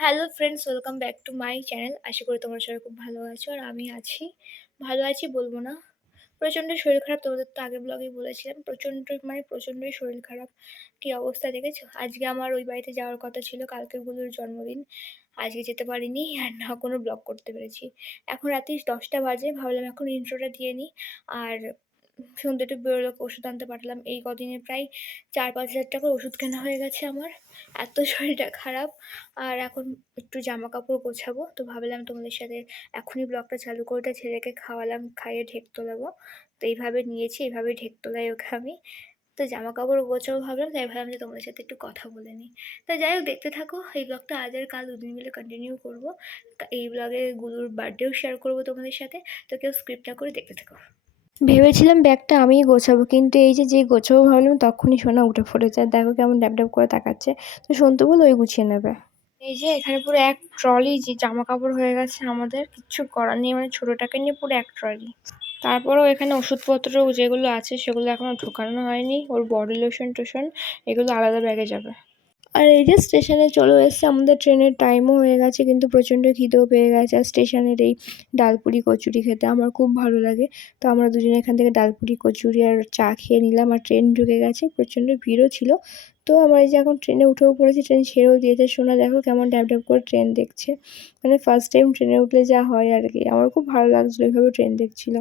Hello friends, welcome back to my channel. আশা করি তোমরা সবাই খুব ভালো আছো আর আমি আছি। ভালো আছি বলবো না, প্রচণ্ড শরীর খারাপ। তোমাদের তো আগের ব্লগেই বলেছিলাম, প্রচণ্ডই শরীর খারাপ। কী অবস্থা দেখেছো? আজকে আমার ওই বাড়িতে যাওয়ার কথা ছিল, কালকে গুলোর জন্মদিন। আজকে যেতে পারিনি আর না কোনো ব্লগ করতে পেরেছি। এখন রাত্রি 10টা বাজে, ভাবলাম এখন ইন্ট্রোটা দিয়ে নিই। আর সন্ধ্যে একটু বেরোলো, ওষুধ আনতে পাঠালাম। এই কদিনে প্রায় 4-5 হাজার টাকার ওষুধ কেনা হয়ে গেছে আমার, এত শরীরটা খারাপ। আর এখন একটু জামা কাপড় গোছাবো, তো ভাবলাম তোমাদের সাথে এখনই ব্লগটা চালু করে ওটা ছেলেকে খাওয়ালাম, খাইয়ে ঢেক তোলাবো। তো এইভাবে নিয়েছি, এইভাবে ঢেক তোলাই ওকে আমি। তো জামা কাপড় গোছাবো ভাবলাম, তাই ভাবলাম যে তোমাদের সাথে একটু কথা বলে নিই। তা যাই হোক, দেখতে থাকো এই ব্লগটা। আজ আর কাল দুদিন মিলে কন্টিনিউ করবো। এই ব্লগে গুলুর বার্থডেও শেয়ার করবো তোমাদের সাথে, তো কেউ স্ক্রিপ্ট না করে দেখতে থাকো। ভেবেছিলাম ব্যাগটা আমিই গোছাবো, কিন্তু এই যে গোছাবো ভাবলাম তখনই সোনা উঠে পড়েছে। আর দেখো কেমন ড্যাব ড্যাব করে তাকাচ্ছে। তো সন্তু বলে ওই গুছিয়ে নেবে। এই যে এখানে পুরো এক ট্রলি যে জামা কাপড় হয়ে গেছে আমাদের, কিচ্ছু করার নেই, মানে ছোটোটাকে নিয়ে পুরো এক ট্রলি। তারপরেও এখানে ওষুধপত্র যেগুলো আছে সেগুলো এখনো ঢোকানো হয়নি। ওর বডি লোশন টোশন এগুলো আলাদা ব্যাগে যাবে। আর এই যে স্টেশনে চলে এসেছে, আমাদের ট্রেনের টাইমও হয়ে গেছে, কিন্তু প্রচণ্ড খিদেও পেয়ে গেছে। আর স্টেশনের এই ডালপুরি কচুরি খেতে আমার খুব ভালো লাগে। তো আমরা দুজনে এখান থেকে ডালপুরি কচুরি আর চা খেয়ে নিলাম। আর ট্রেন ঢুকে গেছে, প্রচণ্ড ভিড়ও ছিল। তো আমরা এই যে এখন ট্রেনে উঠেও পড়েছি, ট্রেন ছেড়েও দিয়েছে। শোনা দেখো কেমন ড্যাব ড্যাব করে ট্রেন দেখছে, মানে ফার্স্ট টাইম ট্রেনে উঠলে যা হয় আর কি। আমার খুব ভালো লাগছিলো এইভাবে ট্রেন দেখছিল।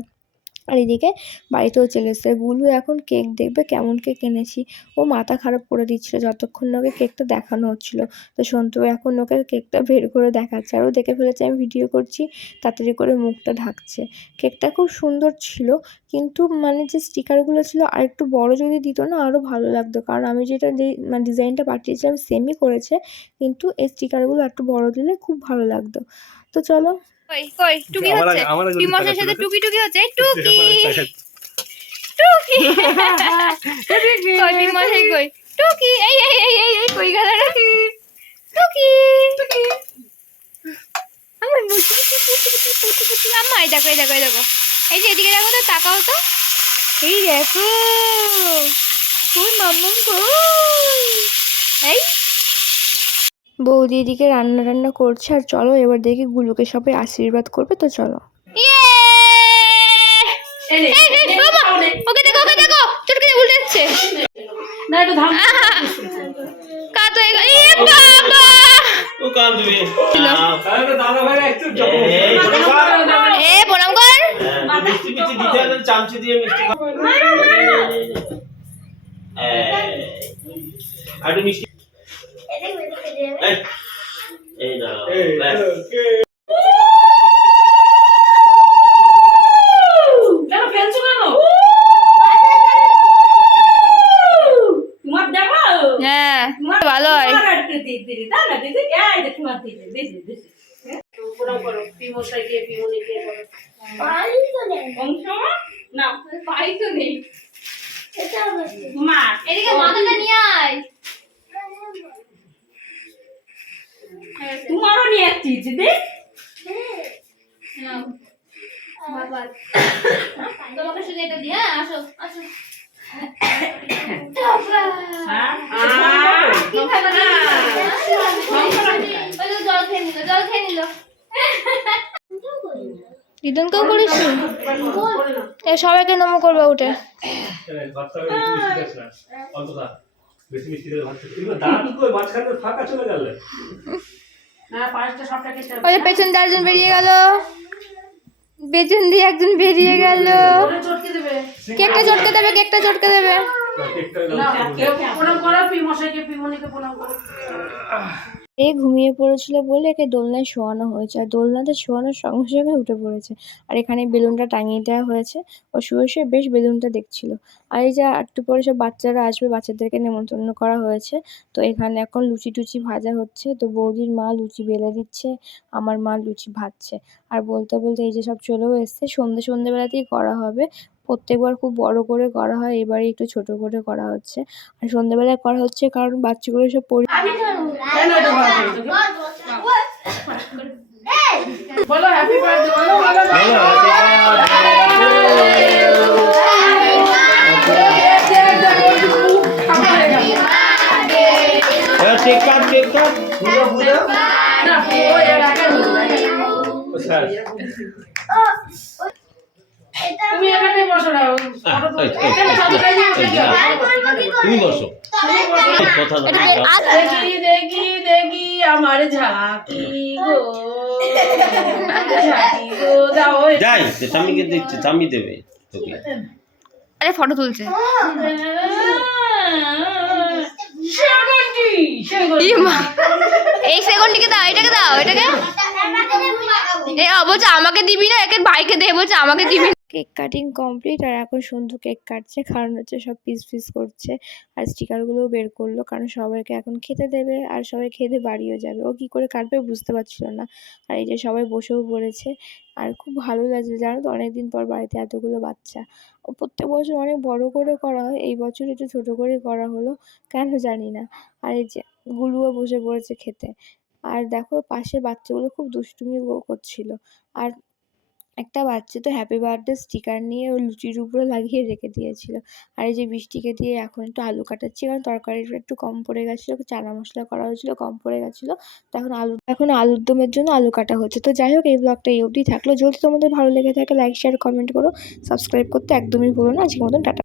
আর এদিকে বাড়িতেও চলে এসেছে। গুলু এখন কেক দেখবে, কেমন কেক এনেছি। ও মাথা খারাপ করে দিচ্ছিল যতক্ষণ না ওকে কেকটা দেখানো হচ্ছিল। তো সন্তু এখন ওকে কেকটা বের করে দেখাচ্ছে, আর ও দেখে ফেলেছে আমি ভিডিও করছি, তাড়াতাড়ি করে মুখটা ঢাকছে। কেকটা খুব সুন্দর ছিল, কিন্তু মানে যে স্টিকারগুলো ছিল আর একটু বড় যদি দিত না আরও ভালো লাগতো। কারণ আমি যেটা মানে ডিজাইনটা পাঠিয়েছিলাম সেমই করেছে, কিন্তু এই স্টিকারগুলো একটু বড় দিলে খুব ভালো লাগতো। তো চলো। কই কই টুকি হচ্ছে, টিমসের সাথে টুকি টুকি হচ্ছে। টুকি টুকি কই টিমসের কই টুকি, এই এই এই এই এই কই গেল রে টুকি টুকি। আমার মুখে আম্মা এই দেখো এই দেখো এই দেখো, এই যে এদিকে দেখো তো, তাকাও তো, এই দেখো ওই মাম্মাম কই। এই বৌদি এদিকে রান্না টান্না করছে। আর চলো এবার দেখি গুলুকে সবাই আশীর্বাদ করবে, তো চলো। ওকে দেখো ওকে দেখো, চটকে উল্টে যাচ্ছে। না একটু ধাম কাটো এ বাবা ও কাঁদবে। তাহলে দাদা ভাই একটু এ প্রণাম কর। মিষ্টি মিষ্টি দিতে হবে, চামচি দিয়ে মিষ্টি আর মিষ্টি এই দাও ব্যাস। ভালো হয়। তোমারও নিয়ে আসছি দিদি, তোমাকে শুধু এটা দিয়ে আসো আসো। দিদনকেও করিস, সবাইকে নমো করবে উঠে। পেছন দিয়ে একজন বেরিয়ে গেল, পেছন দিয়ে একজন বেরিয়ে গেল। কেকটা চটকে দেবে, কেকটা চটকে দেবে। এ ঘুমিয়ে পড়েছিল বলে একে দোলনায় শোয়ানো হয়েছে, আর দোলনাতে শোয়ানোর সঙ্গে সঙ্গে উঠে পড়েছে। আর এখানে বেলুনটা টাঙিয়ে দেওয়া হয়েছে, ও শুয়ে শুয়ে বেশ বেলুনটা দেখছিল। আর এই যে একটু পরে সব বাচ্চারা আসবে, বাচ্চাদেরকে নেমন্তন্ন করা হয়েছে। তো এখানে এখন লুচি টুচি ভাজা হচ্ছে, তো বৌদির মা লুচি বেলে দিচ্ছে, আমার মা লুচি ভাজছে। আর বলতে বলতে এই যে সব চলেও এসছে। সন্ধ্যেবেলাতেই করা হবে, প্রত্যেকবার খুব বড় করে করা হয়, এবারে একটু ছোট করে করা হচ্ছে। আর সন্ধ্যেবেলায় করা হচ্ছে কারণ বাচ্চাগুলো সব বলো হ্যাপি বার্থডে। কেক কাট তুমি এখানে বসো না তুমি বসো কথা দেখি দেখি দেখি আমার ঝাঁকি গো ঝাঁকি গো দাও যাই স্বামীকে দিচ্ছি, স্বামী দেবে তোকে। আরে ফটো তুলছে এই সেকেন্ডটিকে দাও, এটাকে দাও, এটাকে বলছে আমাকে দিবি না, একে ভাইকে দে, বলছে আমাকে দিবি। কেক কাটিং কমপ্লিট, আর এখন সন্ধু কেক কাটছে, কারণ হচ্ছে সব পিস পিস করছে আর স্টিকারগুলোও বের করলো, কারণ সবাইকে এখন খেতে দেবে আর সবাই খেতে বাড়িও যাবে। ও কী করে কাটবে বুঝতে পারছিল না। আর এই যে সবাই বসেও পড়েছে, আর খুব ভালো লাগছে জানো তো, অনেকদিন পর বাড়িতে এতগুলো বাচ্চা। ও প্রত্যেক বছর অনেক বড় করে করা হয়, এই বছর একটু ছোটো করে করা হলো, কেন জানি না। আর এই যে গুলুও বসে পড়েছে খেতে। আর দেখো পাশে বাচ্চাগুলো খুব দুষ্টুমি করছিল। আর একটা বাচ্চা তো হ্যাপি বার্থডে স্টিকার নিয়ে ওর লুচির উপরে লাগিয়ে রেখে দিয়েছিল। আর এই যে বৃষ্টিকে দিয়ে এখন একটু আলু কাটাচ্ছি, কারণ তরকারিটা একটু কম পড়ে গেছিলো, চানা মশলা করা হয়েছিল, কম পড়ে গেছিলো। তো এখন আলুর দমের জন্য আলু কাটা হচ্ছে। তো যাই হোক, এই ব্লগটা এই অবধি থাকলো। যদি তোমাদের ভালো লেগে থাকে লাইক শেয়ার কমেন্ট করো, সাবস্ক্রাইব করতে একদমই ভুলো না। আজকের মতন টাটা।